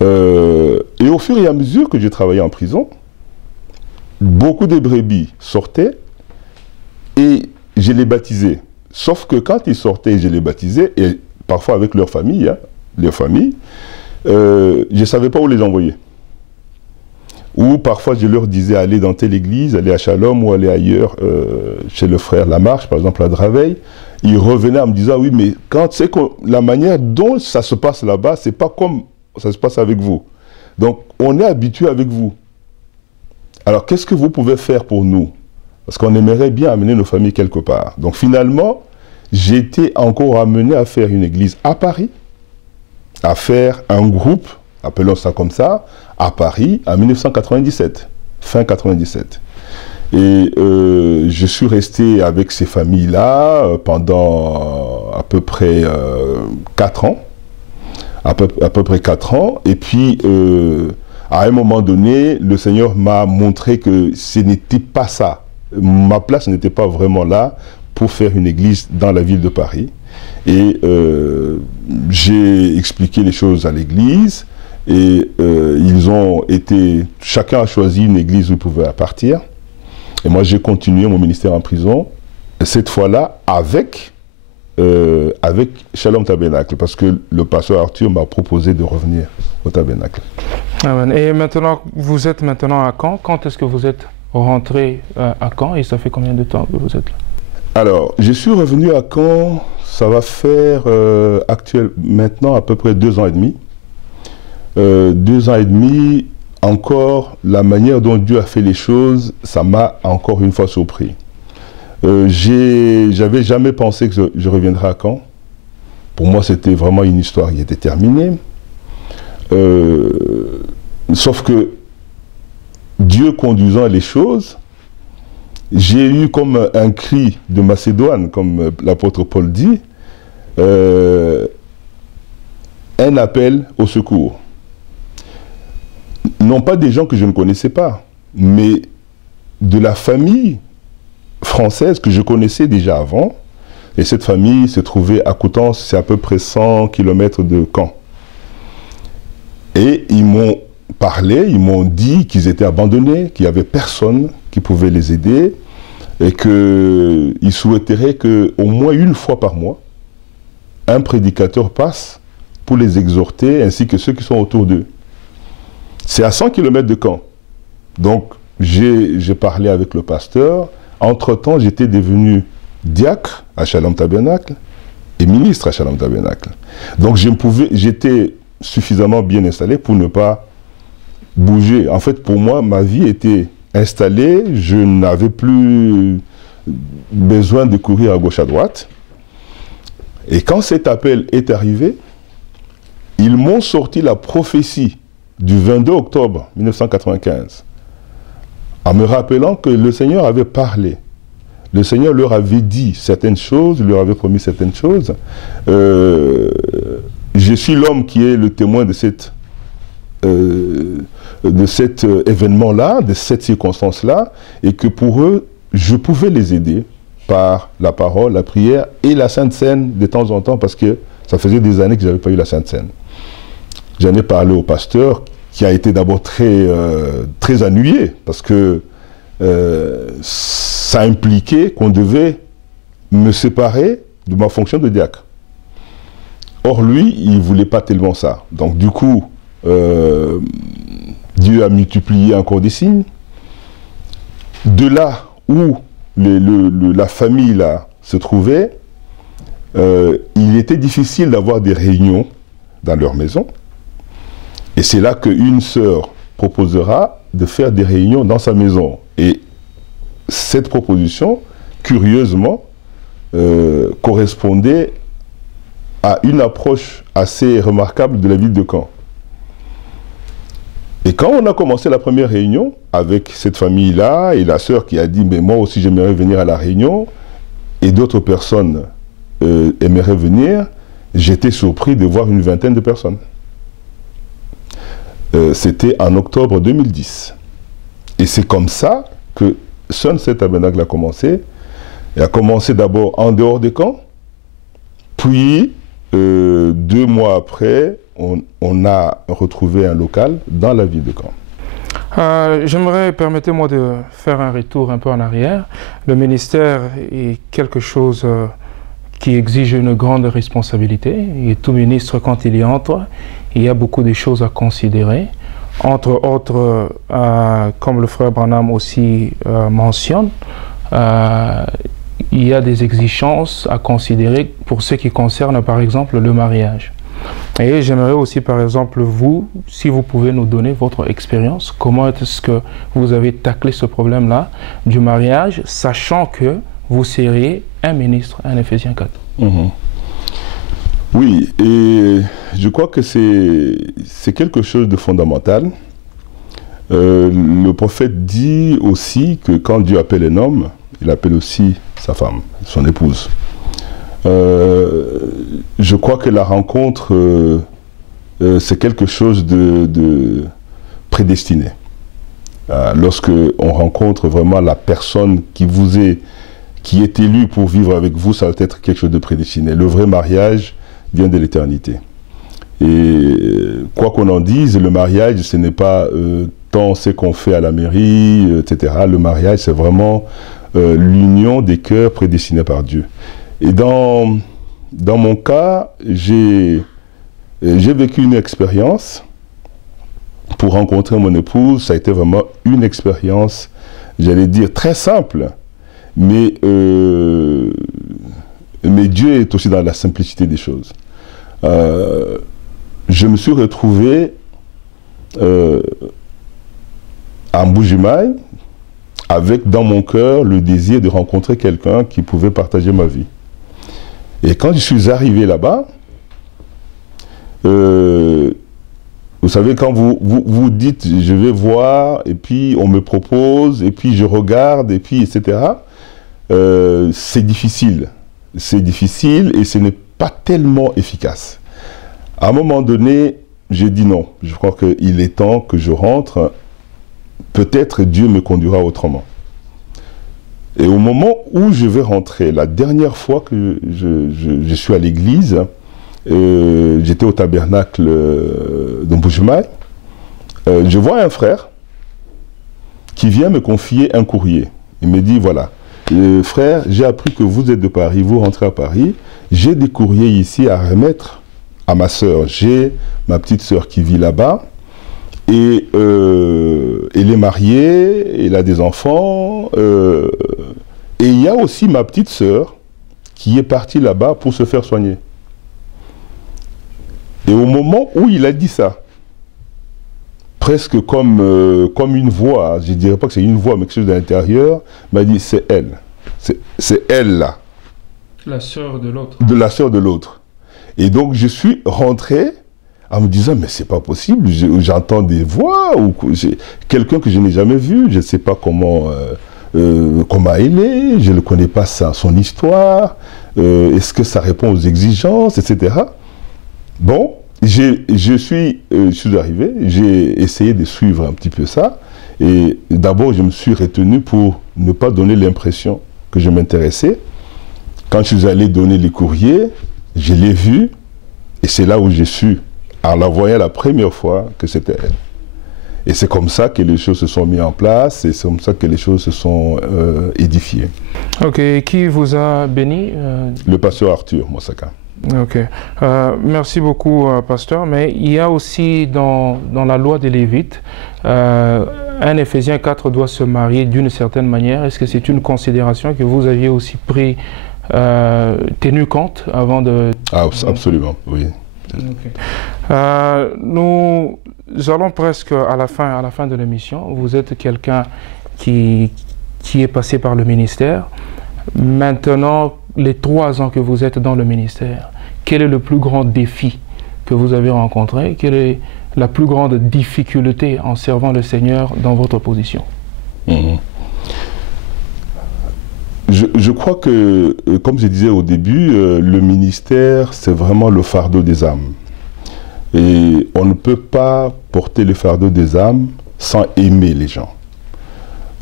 Et au fur et à mesure que je travaillais en prison, beaucoup de brebis sortaient et je les baptisais. Sauf que quand ils sortaient et je les baptisais, et parfois avec leur famille, je ne savais pas où les envoyer. Ou parfois je leur disais aller dans telle église, aller à Shalom ou aller ailleurs, chez le frère Lamarche, par exemple à Draveil. Ils revenaient en me disant, oui, mais quand c'est que la manière dont ça se passe là-bas, c'est pas comme ça se passe avec vous. Donc on est habitué avec vous. Alors qu'est-ce que vous pouvez faire pour nous? parce qu'on aimerait bien amener nos familles quelque part. Donc finalement, j'ai été encore amené à faire une église à Paris, à faire un groupe, appelons ça comme ça, à Paris en 1997, fin 97. Et je suis resté avec ces familles-là pendant à peu près 4 ans. À peu près 4 ans. Et puis, à un moment donné, le Seigneur m'a montré que ce n'était pas ça. Ma place n'était pas vraiment là pour faire une église dans la ville de Paris. Et j'ai expliqué les choses à l'église. Et ils ont été... Chacun a choisi une église où il pouvait partir. Et moi, j'ai continué mon ministère en prison, cette fois-là avec Shalom Tabernacle, parce que le pasteur Arthur m'a proposé de revenir au Tabernacle. Amen. Et maintenant, vous êtes maintenant à Caen. Quand est-ce que vous êtes rentré à Caen et ça fait combien de temps que vous êtes là? Alors, je suis revenu à Caen, ça va faire maintenant à peu près 2 ans et demi. 2 ans et demi, encore, la manière dont Dieu a fait les choses, ça m'a encore une fois surpris. J'avais jamais pensé que je reviendrais à Caen. Pour moi, c'était vraiment une histoire qui était terminée. Sauf que Dieu conduisant les choses, j'ai eu comme un cri de Macédoine, comme l'apôtre Paul dit, un appel au secours. Non pas des gens que je ne connaissais pas, mais de la famille française que je connaissais déjà avant. Et cette famille se trouvait à Coutances, c'est à peu près 100 km de Caen. Et ils m'ont parlé, ils m'ont dit qu'ils étaient abandonnés, qu'il n'y avait personne qui pouvait les aider et qu'ils souhaiteraient qu'au moins une fois par mois, un prédicateur passe pour les exhorter ainsi que ceux qui sont autour d'eux. C'est à 100 km de Caen. Donc, j'ai parlé avec le pasteur. Entre-temps, j'étais devenu diacre à Shalom Tabernacle et ministre à Shalom Tabernacle. Donc, j'étais suffisamment bien installé pour ne pas bouger. En fait, pour moi, ma vie était installée. Je n'avais plus besoin de courir à gauche à droite. Et quand cet appel est arrivé, ils m'ont sorti la prophétie du 22 octobre 1995, en me rappelant que le Seigneur avait parlé. Le Seigneur leur avait dit certaines choses, leur avait promis certaines choses. Je suis l'homme qui est le témoin de cet événement-là, de cette circonstance-là, et que pour eux, je pouvais les aider par la parole, la prière et la Sainte Seine de temps en temps, parce que ça faisait des années que je n'avais pas eu la Sainte Seine. J'en ai parlé au pasteur, qui a été d'abord très ennuyé, parce que ça impliquait qu'on devait me séparer de ma fonction de diacre. Or, lui, il ne voulait pas tellement ça. Donc, du coup, Dieu a multiplié encore des signes. De là où la famille là, se trouvait, il était difficile d'avoir des réunions dans leur maison. Et c'est là qu'une sœur proposera de faire des réunions dans sa maison. Et cette proposition, curieusement, correspondait à une approche assez remarquable de la ville de Caen. Et quand on a commencé la première réunion avec cette famille-là, et la sœur qui a dit « mais moi aussi j'aimerais venir à la réunion », et d'autres personnes aimeraient venir, j'étais surpris de voir une vingtaine de personnes. C'était en octobre 2010. Et c'est comme ça que Sunset Tabernacle a commencé. Il a commencé d'abord en dehors de Caen, puis 2 mois après, on a retrouvé un local dans la ville de Caen. J'aimerais, permettez-moi de faire un retour un peu en arrière. Le ministère est quelque chose qui exige une grande responsabilité. Et tout ministre, quand il y entre, il y a beaucoup de choses à considérer. Entre autres, comme le frère Branham aussi mentionne, il y a des exigences à considérer pour ce qui concerne par exemple le mariage. Et j'aimerais aussi, par exemple, vous, si vous pouvez nous donner votre expérience, comment est-ce que vous avez taclé ce problème-là du mariage, sachant que vous seriez un ministre, un Éphésiens 4. Oui, et je crois que c'est quelque chose de fondamental. Le prophète dit aussi que quand Dieu appelle un homme, il appelle aussi sa femme, son épouse. Je crois que la rencontre, c'est quelque chose de prédestiné. Lorsque on rencontre vraiment la personne qui est élue pour vivre avec vous, ça va être quelque chose de prédestiné. Le vrai mariage vient de l'éternité. Et quoi qu'on en dise, le mariage, ce n'est pas tant ce qu'on fait à la mairie, etc. Le mariage, c'est vraiment l'union des cœurs prédestinés par Dieu. Et dans mon cas, j'ai vécu une expérience pour rencontrer mon épouse. Ça a été vraiment une expérience, j'allais dire, très simple. Mais Dieu est aussi dans la simplicité des choses. Je me suis retrouvé à Mbujimaï avec dans mon cœur le désir de rencontrer quelqu'un qui pouvait partager ma vie. Et quand je suis arrivé là-bas, vous savez, quand vous dites je vais voir, et puis on me propose, et puis je regarde, et puis etc., c'est difficile. C'est difficile et ce n'est pas tellement efficace. À un moment donné, j'ai dit non. Je crois qu'il est temps que je rentre. Peut-être Dieu me conduira autrement. Et au moment où je vais rentrer, la dernière fois que je suis à l'église, j'étais au tabernacle de Mbujimaï, je vois un frère qui vient me confier un courrier. Il me dit, voilà, frère, j'ai appris que vous êtes de Paris, vous rentrez à Paris, j'ai des courriers ici à remettre à ma sœur. J'ai ma petite sœur qui vit là-bas, et elle est mariée, elle a des enfants, et il y a aussi ma petite sœur qui est partie là-bas pour se faire soigner. Et au moment où il a dit ça, presque comme une voix, je ne dirais pas que c'est une voix, mais quelque chose de l'intérieur, m'a dit, c'est elle. C'est elle là. La sœur de l'autre. De la sœur de l'autre. Et donc je suis rentré en me disant, mais c'est pas possible, j'entends des voix, ou quelqu'un que je n'ai jamais vu, je ne sais pas comment elle est, je ne connais pas son histoire, est-ce que ça répond aux exigences, etc. Bon, je suis arrivé, j'ai essayé de suivre un petit peu ça, et d'abord je me suis retenu pour ne pas donner l'impression que je m'intéressais. Quand je suis allé donner les courriers, je l'ai vue, et c'est là où j'ai su, en la voyant la première fois, que c'était elle. Et c'est comme ça que les choses se sont mises en place, et c'est comme ça que les choses se sont édifiées. Ok, qui vous a béni Le pasteur Arthur Mosaka. Ok, merci beaucoup, pasteur. Mais il y a aussi dans la loi des Lévites, un Éphésiens 4 doit se marier d'une certaine manière. Est-ce que c'est une considération que vous aviez aussi tenu compte avant de... Ah, absolument, oui. Okay. Nous allons presque à la fin de l'émission. Vous êtes quelqu'un qui est passé par le ministère. Maintenant, les 3 ans que vous êtes dans le ministère, quel est le plus grand défi que vous avez rencontré? Quelle est la plus grande difficulté en servant le Seigneur dans votre position? Je crois que, comme je disais au début, le ministère, c'est vraiment le fardeau des âmes. Et on ne peut pas porter le fardeau des âmes sans aimer les gens.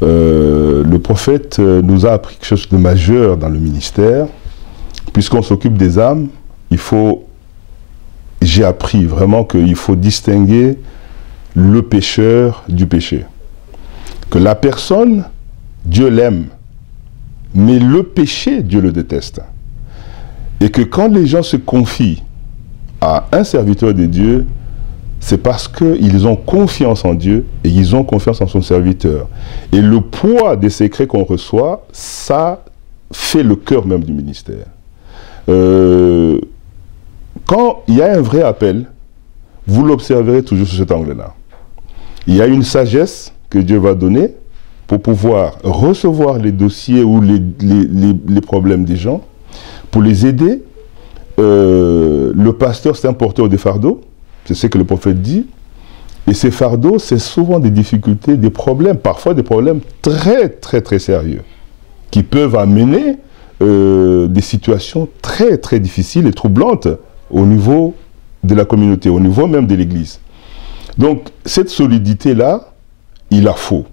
Le prophète nous a appris quelque chose de majeur dans le ministère. Puisqu'on s'occupe des âmes, j'ai appris vraiment qu'il faut distinguer le pécheur du péché. Que la personne, Dieu l'aime. Mais le péché, Dieu le déteste. Et que quand les gens se confient à un serviteur de Dieu, c'est parce qu'ils ont confiance en Dieu et ils ont confiance en son serviteur. Et le poids des secrets qu'on reçoit, ça fait le cœur même du ministère. quand il y a un vrai appel, vous l'observerez toujours sous cet angle-là. Il y a une sagesse que Dieu va donner pour pouvoir recevoir les dossiers ou les problèmes des gens, pour les aider. Le pasteur s'est porteur des fardeaux, c'est ce que le prophète dit. Et ces fardeaux, c'est souvent des difficultés, des problèmes, parfois des problèmes très, très, très sérieux, qui peuvent amener des situations très, très difficiles et troublantes au niveau de la communauté, au niveau même de l'Église. Donc, cette solidité-là, il la faut.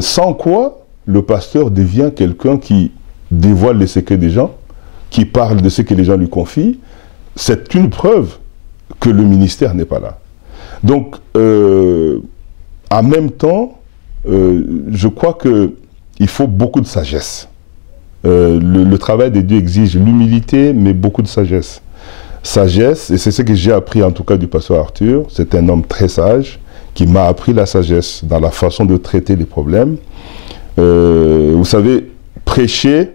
Sans quoi, le pasteur devient quelqu'un qui dévoile les secrets des gens, qui parle de ce que les gens lui confient. C'est une preuve que le ministère n'est pas là. Donc, en même temps, je crois qu'il faut beaucoup de sagesse. Le travail de Dieu exige l'humilité, mais beaucoup de sagesse. Sagesse, et c'est ce que j'ai appris en tout cas du pasteur Arthur, c'est un homme très sage, qui m'a appris la sagesse dans la façon de traiter les problèmes. Vous savez, prêcher,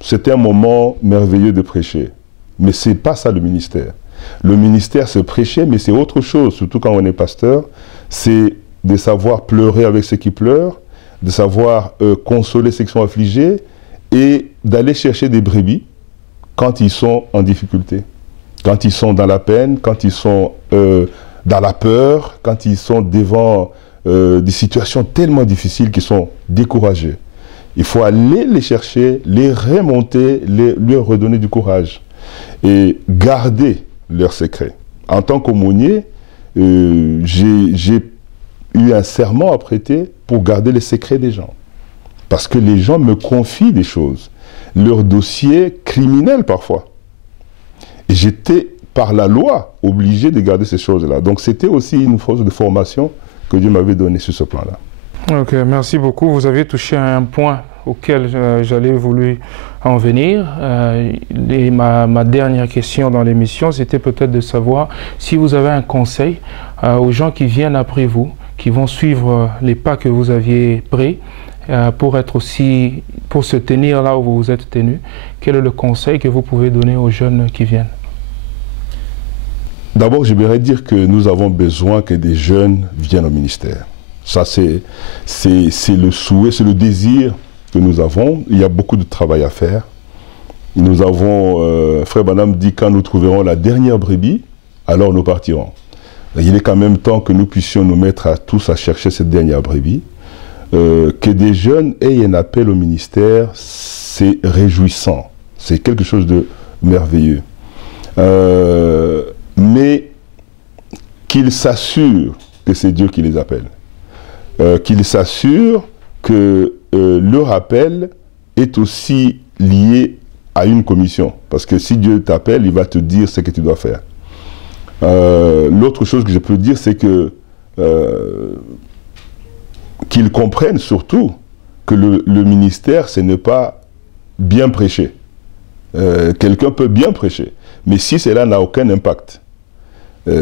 c'est un moment merveilleux de prêcher. Mais ce n'est pas ça le ministère. Le ministère, c'est prêcher, mais c'est autre chose, surtout quand on est pasteur. C'est de savoir pleurer avec ceux qui pleurent, de savoir consoler ceux qui sont affligés et d'aller chercher des brebis quand ils sont en difficulté, quand ils sont dans la peine, quand ils sont dans la peur, quand ils sont devant des situations tellement difficiles qu'ils sont découragés. Il faut aller les chercher, les remonter, leur redonner du courage et garder leurs secrets. En tant qu'aumônier, j'ai eu un serment à prêter pour garder les secrets des gens. Parce que les gens me confient des choses, leurs dossiers criminels parfois. Et j'étais, par la loi, obligé de garder ces choses-là. Donc c'était aussi une force de formation que Dieu m'avait donnée sur ce plan-là. Ok, merci beaucoup. Vous avez touché à un point auquel j'allais voulu en venir. Ma dernière question dans l'émission, c'était peut-être de savoir si vous avez un conseil aux gens qui viennent après vous, qui vont suivre les pas que vous aviez pris pour se tenir là où vous vous êtes tenu. Quel est le conseil que vous pouvez donner aux jeunes qui viennent? D'abord, j'aimerais dire que nous avons besoin que des jeunes viennent au ministère. Ça, c'est le souhait, c'est le désir que nous avons. Il y a beaucoup de travail à faire. Nous avons, Frère Branham dit, quand nous trouverons la dernière brebis, alors nous partirons. Il est quand même temps que nous puissions nous mettre tous à chercher cette dernière brebis. Que des jeunes aient un appel au ministère, c'est réjouissant. C'est quelque chose de merveilleux. Mais qu'ils s'assurent que c'est Dieu qui les appelle. Qu'ils s'assurent que leur appel est aussi lié à une commission. Parce que si Dieu t'appelle, il va te dire ce que tu dois faire. L'autre chose que je peux dire, c'est que qu'ils comprennent surtout que le ministère, ce n'est pas bien prêcher. Quelqu'un peut bien prêcher, mais si cela n'a aucun impact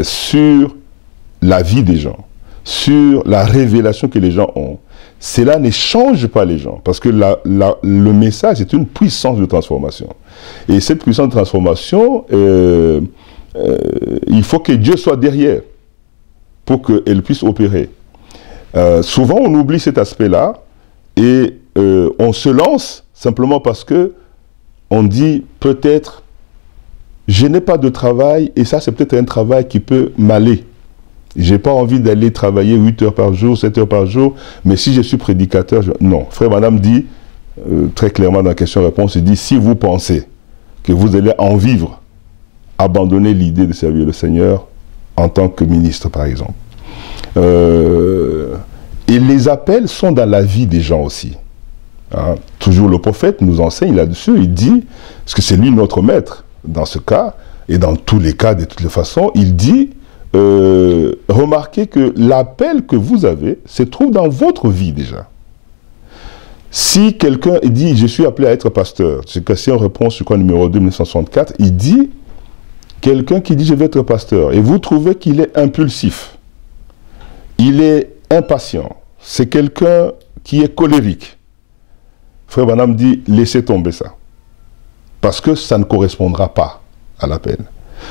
sur la vie des gens, sur la révélation que les gens ont, cela ne change pas les gens, parce que le message est une puissance de transformation. Et cette puissance de transformation, il faut que Dieu soit derrière pour qu'elle puisse opérer. Souvent, on oublie cet aspect-là et on se lance simplement parce que on dit peut-être je n'ai pas de travail et ça c'est peut-être un travail qui peut m'aller. J'ai pas envie d'aller travailler 8 heures par jour, 7 heures par jour, mais si je suis prédicateur, non. Frère Madame dit très clairement dans la question-réponse, il dit si vous pensez que vous allez en vivre, abandonnez l'idée de servir le Seigneur en tant que ministre par exemple. Et les appels sont dans la vie des gens aussi. Hein? Toujours le prophète nous enseigne là-dessus, il dit, parce que c'est lui notre maître dans ce cas, et dans tous les cas de toutes les façons, il dit, remarquez que l'appel que vous avez se trouve dans votre vie déjà. Si quelqu'un dit, je suis appelé à être pasteur, c'est que si on répond sur quoi numéro 2, 1964, il dit, quelqu'un qui dit je vais être pasteur, et vous trouvez qu'il est impulsif, il est impatient, c'est quelqu'un qui est colérique. Frère Branham dit, laissez tomber ça. Parce que ça ne correspondra pas à l'appel.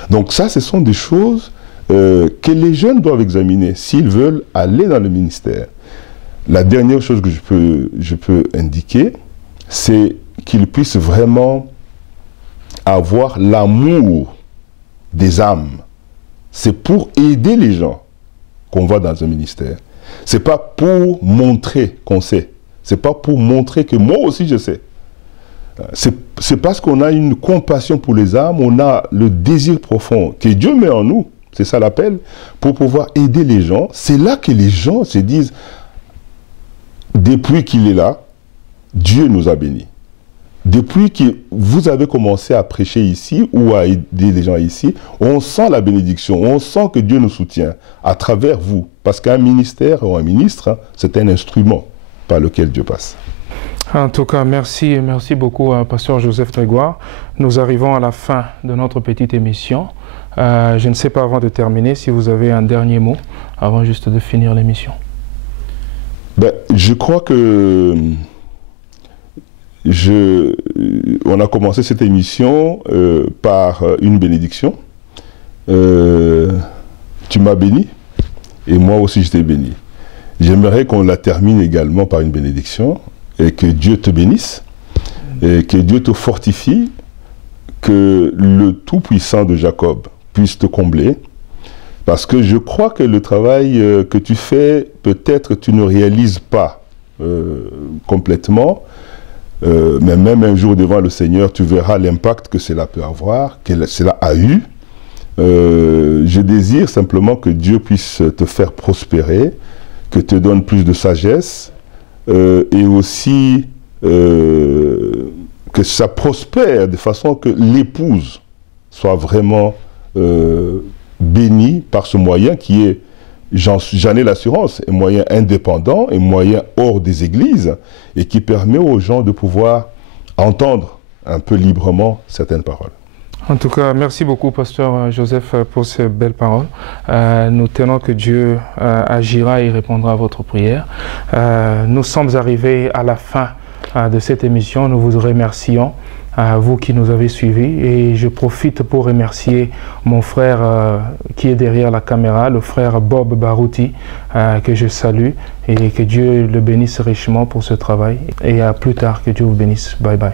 Donc ça, ce sont des choses que les jeunes doivent examiner s'ils veulent aller dans le ministère. La dernière chose que je peux indiquer, c'est qu'ils puissent vraiment avoir l'amour des âmes. C'est pour aider les gens qu'on va dans un ministère. C'est pas pour montrer qu'on sait. C'est pas pour montrer que moi aussi je sais. C'est parce qu'on a une compassion pour les âmes, on a le désir profond que Dieu met en nous, c'est ça l'appel, pour pouvoir aider les gens. C'est là que les gens se disent, depuis qu'il est là, Dieu nous a bénis. Depuis que vous avez commencé à prêcher ici ou à aider les gens ici, on sent la bénédiction, on sent que Dieu nous soutient à travers vous. Parce qu'un ministère ou un ministre, c'est un instrument par lequel Dieu passe. En tout cas, merci beaucoup à Pasteur Joseph Grégoire. Nous arrivons à la fin de notre petite émission. Je ne sais pas, avant de terminer, si vous avez un dernier mot, avant juste de finir l'émission. Je crois que on a commencé cette émission par une bénédiction. Tu m'as béni et moi aussi je t'ai béni. J'aimerais qu'on la termine également par une bénédiction et que Dieu te bénisse et que Dieu te fortifie, que le Tout-Puissant de Jacob puisse te combler. Parce que je crois que le travail que tu fais, peut-être tu ne réalises pas complètement, mais même un jour devant le Seigneur, tu verras l'impact que cela peut avoir, que cela a eu. Je désire simplement que Dieu puisse te faire prospérer, que te donne plus de sagesse, et aussi que ça prospère de façon que l'épouse soit vraiment béni par ce moyen qui est, j'en ai l'assurance, un moyen indépendant, un moyen hors des églises et qui permet aux gens de pouvoir entendre un peu librement certaines paroles. En tout cas, merci beaucoup, Pasteur Joseph, pour ces belles paroles. Nous tenons que Dieu agira et répondra à votre prière. Nous sommes arrivés à la fin de cette émission. Nous vous remercions, vous qui nous avez suivis, et je profite pour remercier mon frère qui est derrière la caméra, le frère Bob Barouti, que je salue, et que Dieu le bénisse richement pour ce travail. Et à plus tard, que Dieu vous bénisse. Bye bye.